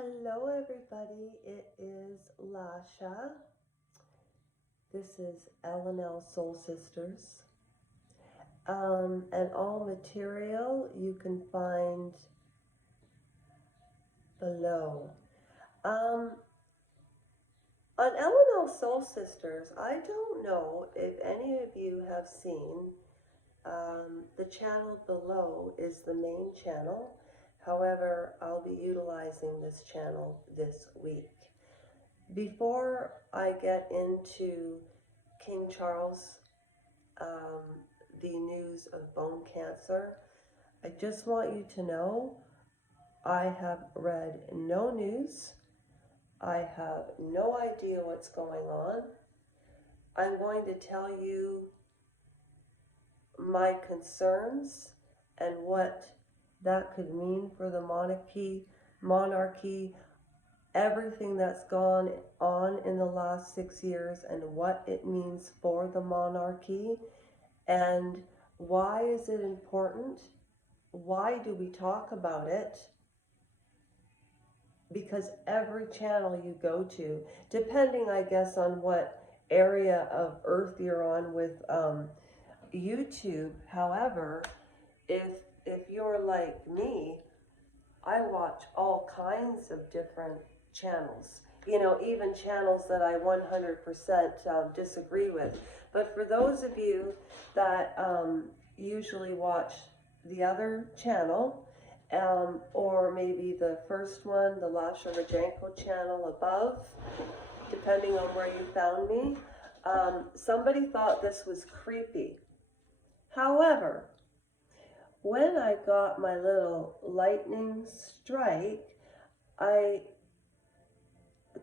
Hello everybody, it is Lasha. This is LNLSoulsisters. And all material you can find below. On LNLSoulsisters, I don't know if any of you have seen the channel below is the main channel. However, I'll be utilizing this channel this week. Before I get into King Charles, the news of bone cancer, I just want you to know I have read no news. I have no idea what's going on. I'm going to tell you my concerns and what that could mean for the monarchy, everything that's gone on in the last 6 years and what it means for the monarchy and why is it important? Why do we talk about it? Because every channel you go to, depending I guess on what area of earth you're on with YouTube, however, if you're like me, I watch all kinds of different channels, even channels that I 100% disagree with. But for those of you that usually watch the other channel, or maybe the first one, the Lasha Rojenko channel above, depending on where you found me, somebody thought this was creepy. However, when I got my little lightning strike, I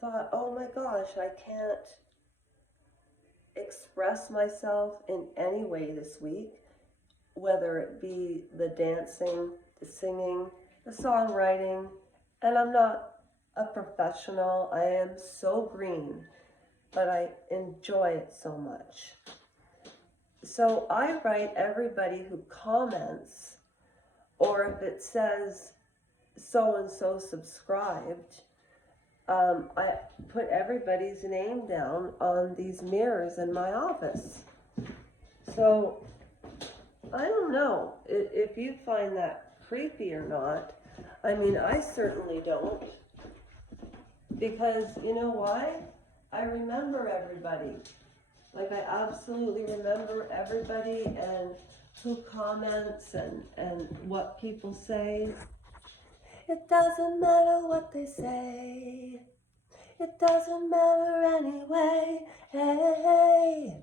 thought, oh my gosh, I can't express myself in any way this week, whether it be the dancing, the singing, the songwriting, and I'm not a professional. I am so green, but I enjoy it so much. So I write everybody who comments, or if it says so-and-so subscribed, I put everybody's name down on these mirrors in my office. So I don't know if you find that creepy or not. I mean, I certainly don't. Because you know why? I remember everybody. Like, I absolutely remember everybody and who comments and what people say. It doesn't matter what they say. It doesn't matter anyway. Hey,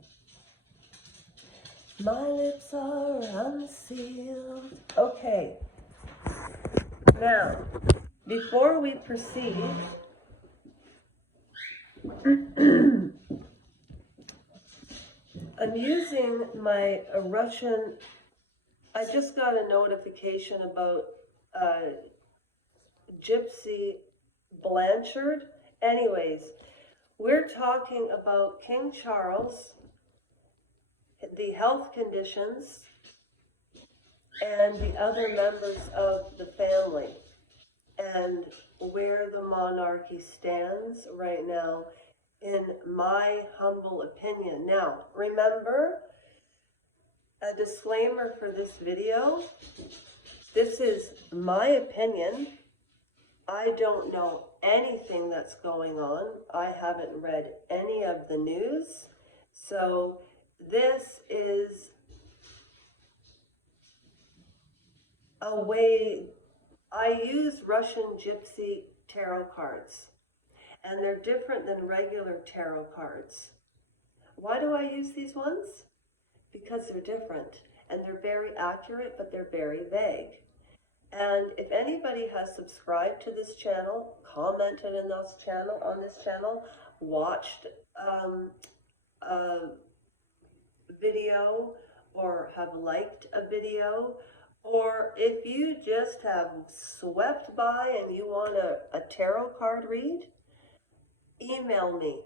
my lips are unsealed. Okay. Now, before we proceed, I'm using my Russian. I just got a notification about Gypsy Blanchard. Anyways, we're talking about King Charles, the health conditions, and the other members of the family, and where the monarchy stands right now, in my humble opinion. Now, remember, a disclaimer for this video, this is my opinion. I don't know anything that's going on. I haven't read any of the news. So this is a way, I use Russian Gypsy tarot cards. And they're different than regular tarot cards. Why do I use these ones? Because they're different and they're very accurate, but they're very vague. And if anybody has subscribed to this channel, commented on this channel, watched a video, or have liked a video, or if you just have swept by and you want a tarot card read, email me.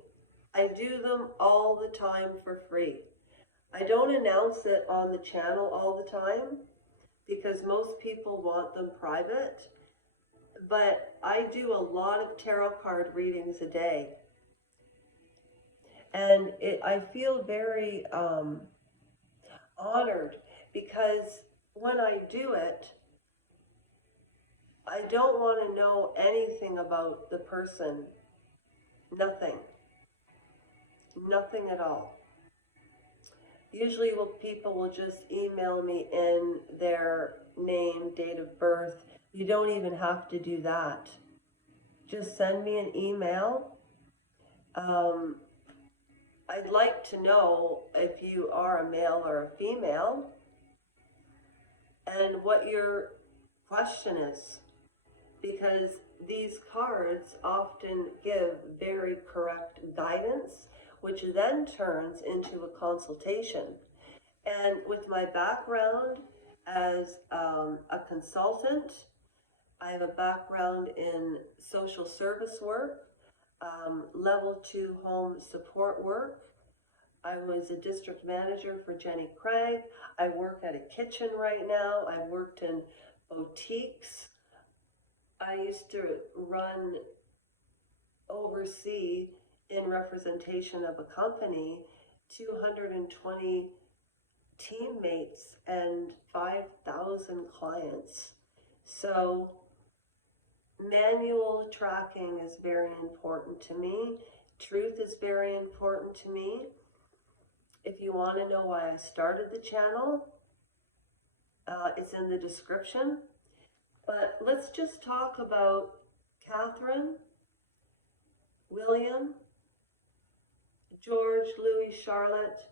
I do them all the time for free. I don't announce it on the channel all the time because most people want them private. but I do a lot of tarot card readings a day. And I feel very honored because when I do it, I don't want to know anything about the person. Nothing. Nothing at all. Usually people will just email me in their name, date of birth. You don't even have to do that. Just send me an email. I'd like to know if you are a male or a female and what your question is, because these cards often give very correct guidance, which then turns into a consultation. And with my background as a consultant, I have a background in social service work, level 2 home support work. I was a district manager for Jenny Craig. I work at a kitchen right now. I worked in boutiques. I used to oversee, in representation of a company, 220 teammates and 5,000 clients. So manual tracking is very important to me. Truth is very important to me. If you want to know why I started the channel, it's in the description. But let's just talk about Catherine, William, George, Louis, Charlotte,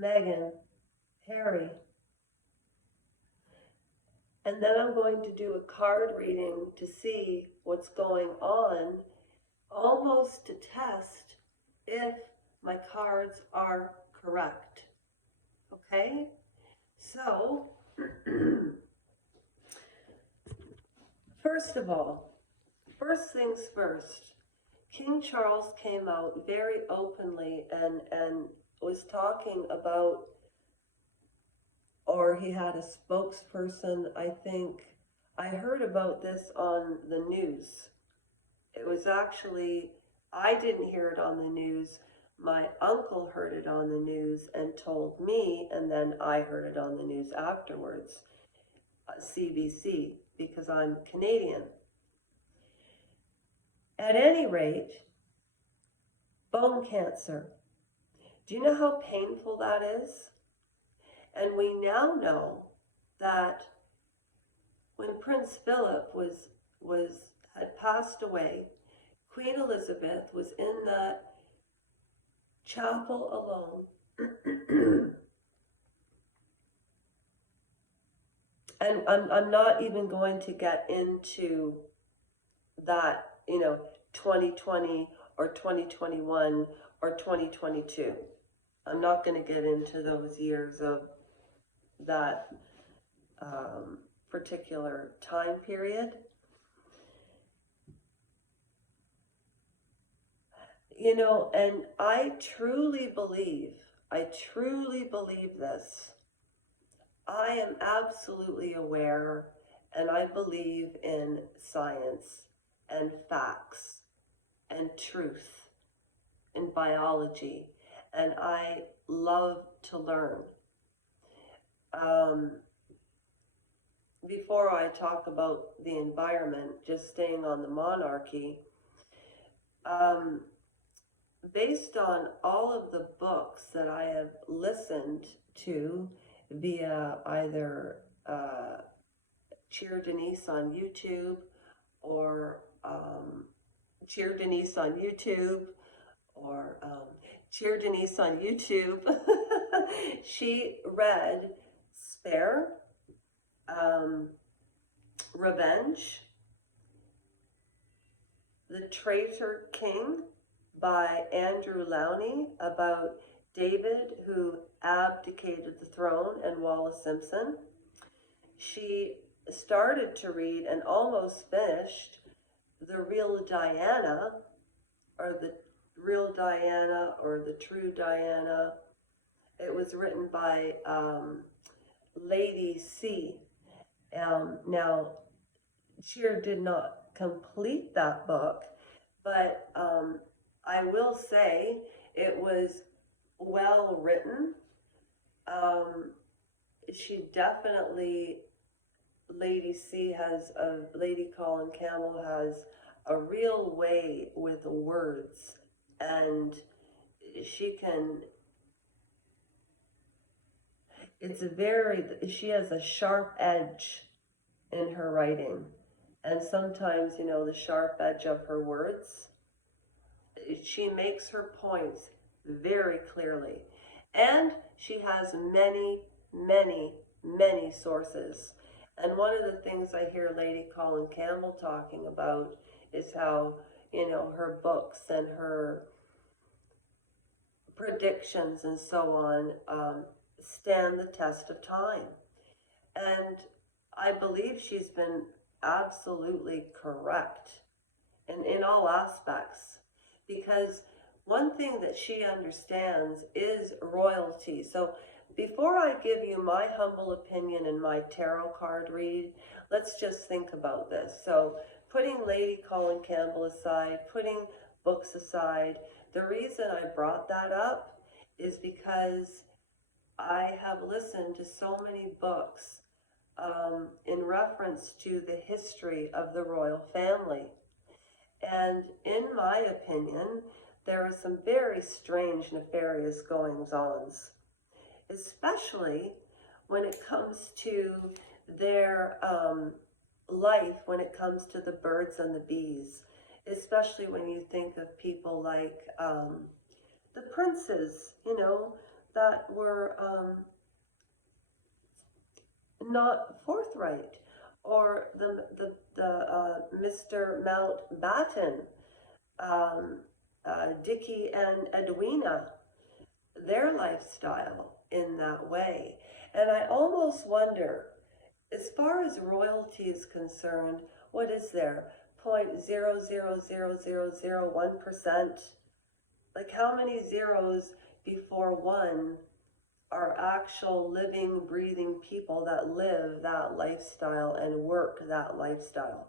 Meghan, Harry. And then I'm going to do a card reading to see what's going on, almost to test if my cards are correct. Okay? So, first of all, first things first, King Charles came out very openly and was talking about, or he had a spokesperson, I think. I heard about this on the news. It was actually, I didn't hear it on the news. My uncle heard it on the news and told me, and then I heard it on the news afterwards, CBC, because I'm Canadian. At any rate, bone cancer. Do you know how painful that is? And we now know that when Prince Philip had passed away, Queen Elizabeth was in that chapel alone. And I'm not even going to get into that, 2020 or 2021 or 2022. I'm not going to get into those years of that particular time period. And I truly believe this. I am absolutely aware, and I believe in science and facts and truth and biology, and I love to learn. Before I talk about the environment, just staying on the monarchy, based on all of the books that I have listened to via either Cheer Denise on YouTube or Cheer Denise on YouTube or Cheer Denise on YouTube, she read Spare, Revenge, The Traitor King by Andrew Lowney, about David who abdicated the throne, and Wallace Simpson. She started to read and almost finished The Real Diana, or The Real Diana, or The True Diana. It was written by Lady C. Now, Sheer did not complete that book, but I will say it was well written. Um, she definitely, Lady Colin Campbell has a real way with words, and she can, she has a sharp edge in her writing. And sometimes, the sharp edge of her words, she makes her points very clearly. And she has many, many, many sources. And one of the things I hear Lady Colin Campbell talking about is how, her books and her predictions and so on stand the test of time. And I believe she's been absolutely correct in all aspects, because one thing that she understands is royalty. So before I give you my humble opinion and my tarot card read, let's just think about this. So putting Lady Colin Campbell aside, putting books aside, the reason I brought that up is because I have listened to so many books in reference to the history of the royal family. And in my opinion, there are some very strange, nefarious goings-ons, especially when it comes to their life, when it comes to the birds and the bees, especially when you think of people like the princes, that were not forthright, or the Mr. Mountbatten, Dickie and Edwina, their lifestyle in that way. And I almost wonder, as far as royalty is concerned, what is there? 0.0000001%? Like, how many zeros before one are actual living, breathing people that live that lifestyle and work that lifestyle?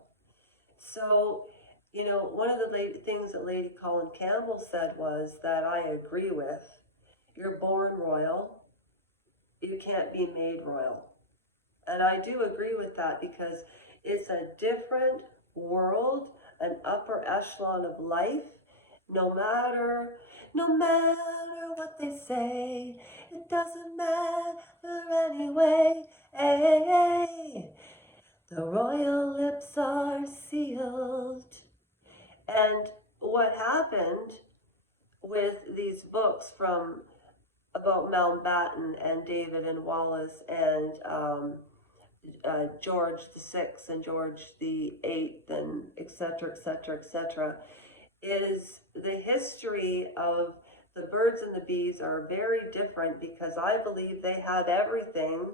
So, one of the things that Lady Colin Campbell said was that I agree with. You're born royal, you can't be made royal. And I do agree with that, because it's a different world, an upper echelon of life. No matter what they say, it doesn't matter anyway. Hey, the royal lips are sealed. And what happened with these books about Mountbatten and David and Wallace and George VI and George VIII and etc., etc., etc., is the history of the birds and the bees are very different, because I believe they have everything.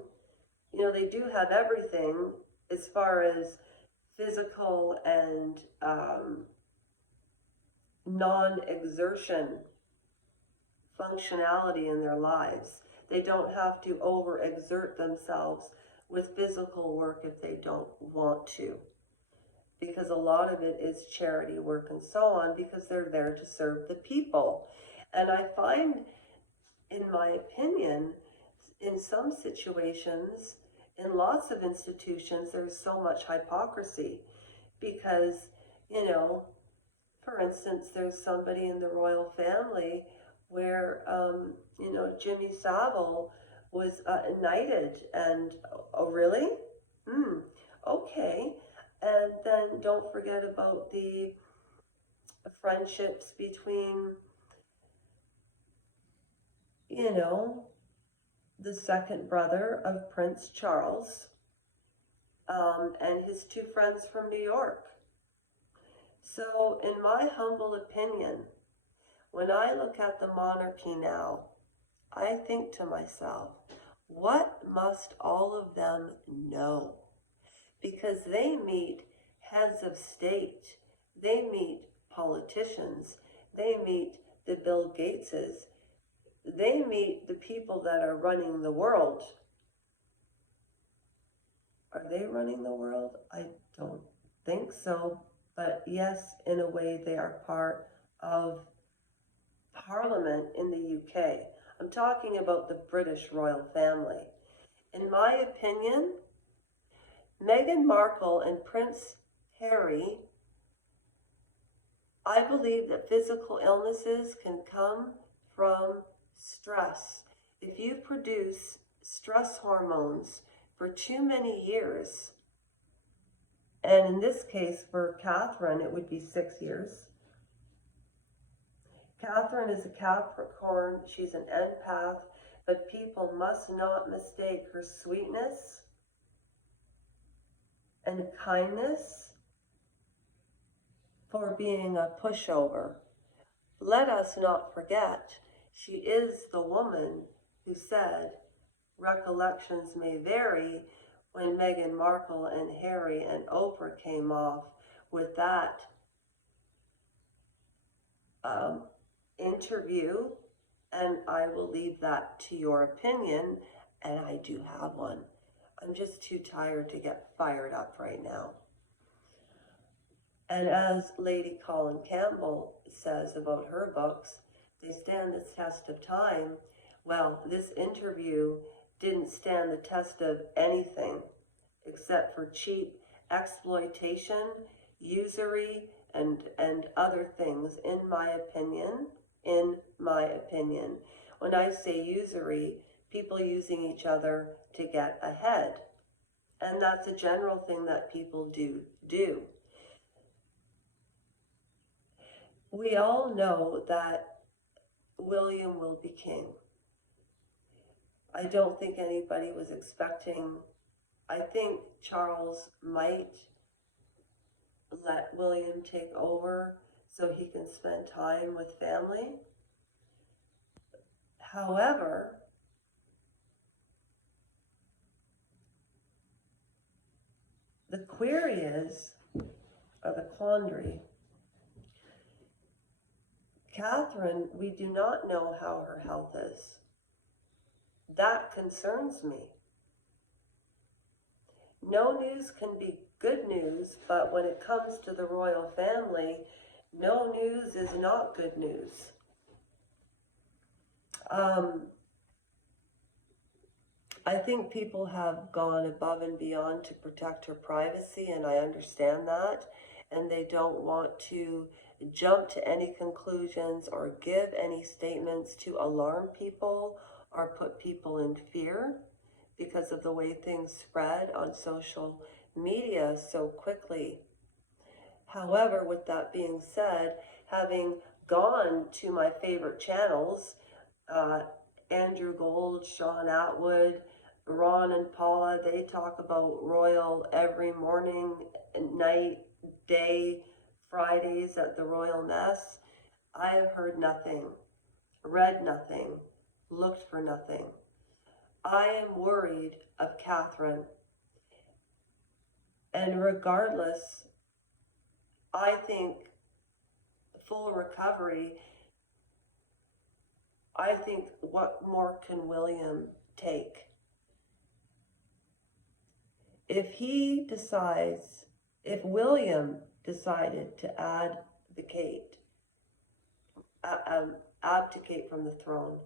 They do have everything as far as physical and non-exertion functionality in their lives. They don't have to overexert themselves with physical work if they don't want to, because a lot of it is charity work and so on, because they're there to serve the people. And I find, in my opinion, in some situations, in lots of institutions, there's so much hypocrisy, because, for instance, there's somebody in the royal family where, Jimmy Savile was knighted, and, oh, really? Okay. And then don't forget about the friendships between, the second brother of Prince Charles and his two friends from New York. So, in my humble opinion, when I look at the monarchy now, I think to myself, what must all of them know? Because they meet heads of state, they meet politicians, they meet the Bill Gateses, they meet the people that are running the world. Are they running the world? I don't think so, but yes, in a way they are part of Parliament in the UK. I'm talking about the British royal family. In my opinion, Meghan Markle and Prince Harry, I believe that physical illnesses can come from stress. If you produce stress hormones for too many years, and in this case for Catherine, it would be 6 years. Catherine is a Capricorn, she's an empath, but people must not mistake her sweetness and kindness for being a pushover. Let us not forget, she is the woman who said, recollections may vary, when Meghan Markle and Harry and Oprah came off with that interview, and I will leave that to your opinion, and I do have one. I'm just too tired to get fired up right now. And as Lady Colin Campbell says about her books, they stand the test of time. Well, this interview didn't stand the test of anything except for cheap exploitation, usury, and other things, in my opinion. When I say usury, people using each other to get ahead. And that's a general thing that people do. We all know that William will be king. I don't think anybody was expecting. I think Charles might let William take over so he can spend time with family. However, the query is, or the quandary, Catherine, we do not know how her health is. That concerns me. No news can be good news, but when it comes to the royal family, no news is not good news. I think people have gone above and beyond to protect her privacy, and I understand that, and they don't want to jump to any conclusions or give any statements to alarm people or put people in fear because of the way things spread on social media so quickly. However, with that being said, having gone to my favorite channels, Andrew Gold, Sean Atwood, Ron and Paula, they talk about royal every morning, night, day, Fridays at the Royal Mess. I have heard nothing, read nothing, looked for nothing. I am worried of Catherine. And regardless, I think full recovery, I think what more can William take? If William decided to abdicate from the throne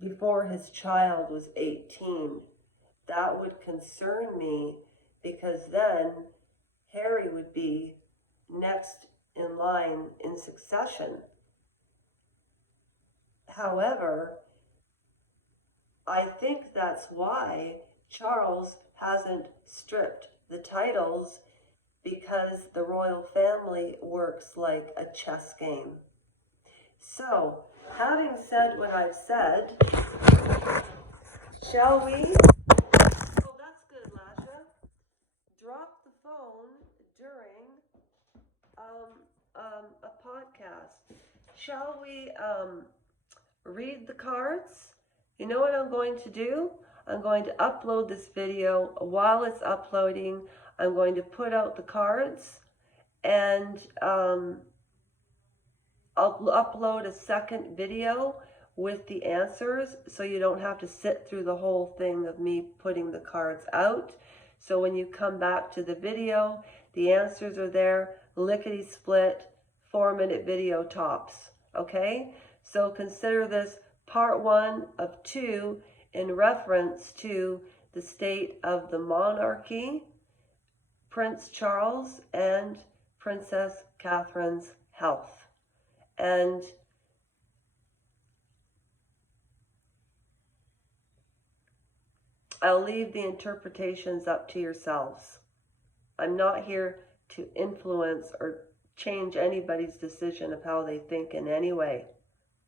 before his child was 18, that would concern me, because then Harry would be next in line in succession. However, I think that's why Charles hasn't stripped the titles, because the royal family works like a chess game. So, having said what I've said, shall we? Oh, that's good, Lasha. Drop the phone during a podcast. Shall we read the cards? You know what I'm going to do? I'm going to upload this video. While it's uploading, I'm going to put out the cards, and I'll upload a second video with the answers, so you don't have to sit through the whole thing of me putting the cards out. So when you come back to the video, the answers are there, lickety-split, 4-minute video tops, okay? So consider this part 1 of 2 in reference to the state of the monarchy, Prince Charles and Princess Catherine's health. And I'll leave the interpretations up to yourselves. I'm not here to influence or change anybody's decision of how they think in any way.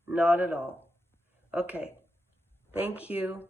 Not at all. Okay. Thank you.